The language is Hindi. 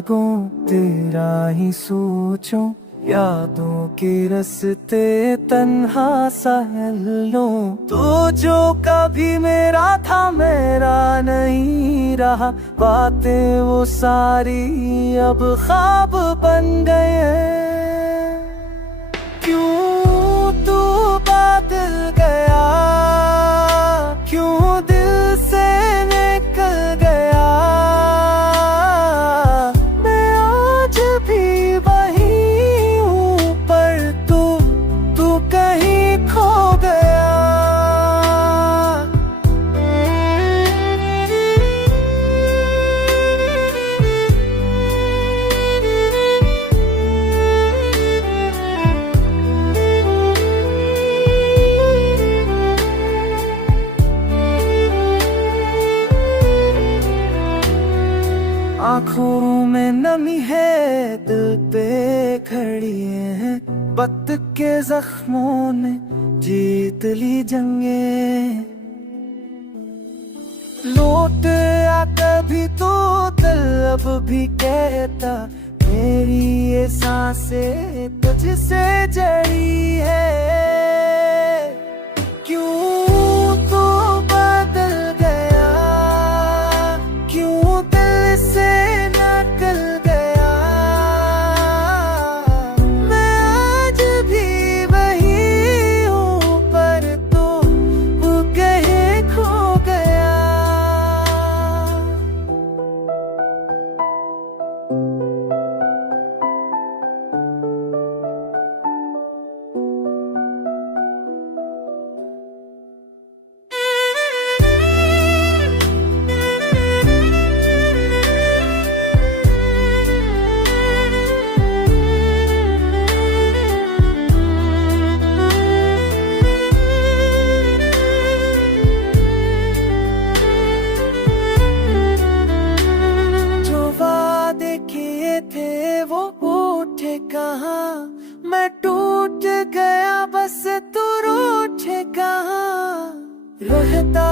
जागूं तेरा ही सोचूं, यादों के रस्ते तन्हा सहलों। तू जो कभी मेरा था मेरा नहीं रहा, बातें वो सारी अब ख्वाब बन गए। क्यों तू बदल गया, क्यों दिल से निकल गया। मैं आज भी वही हूँ, पर तू कहीं खो गया। आँखों में नमी है, दिल पे खड़ी है, वक्त के जख्मों ने जीत ली जंगे। लौट आ कभी तो दिल अब भी कहता, मेरी ये सांसें तुझसे जड़ी है। क्यों तू बदल गया, क्यों दिल से निकल गया। मैं आज भी वही हूँ, पर तू कहीं खो गया। थे वो उठे कहाँ, मैं टूट गया बस तू रूठे कहाँ। रहता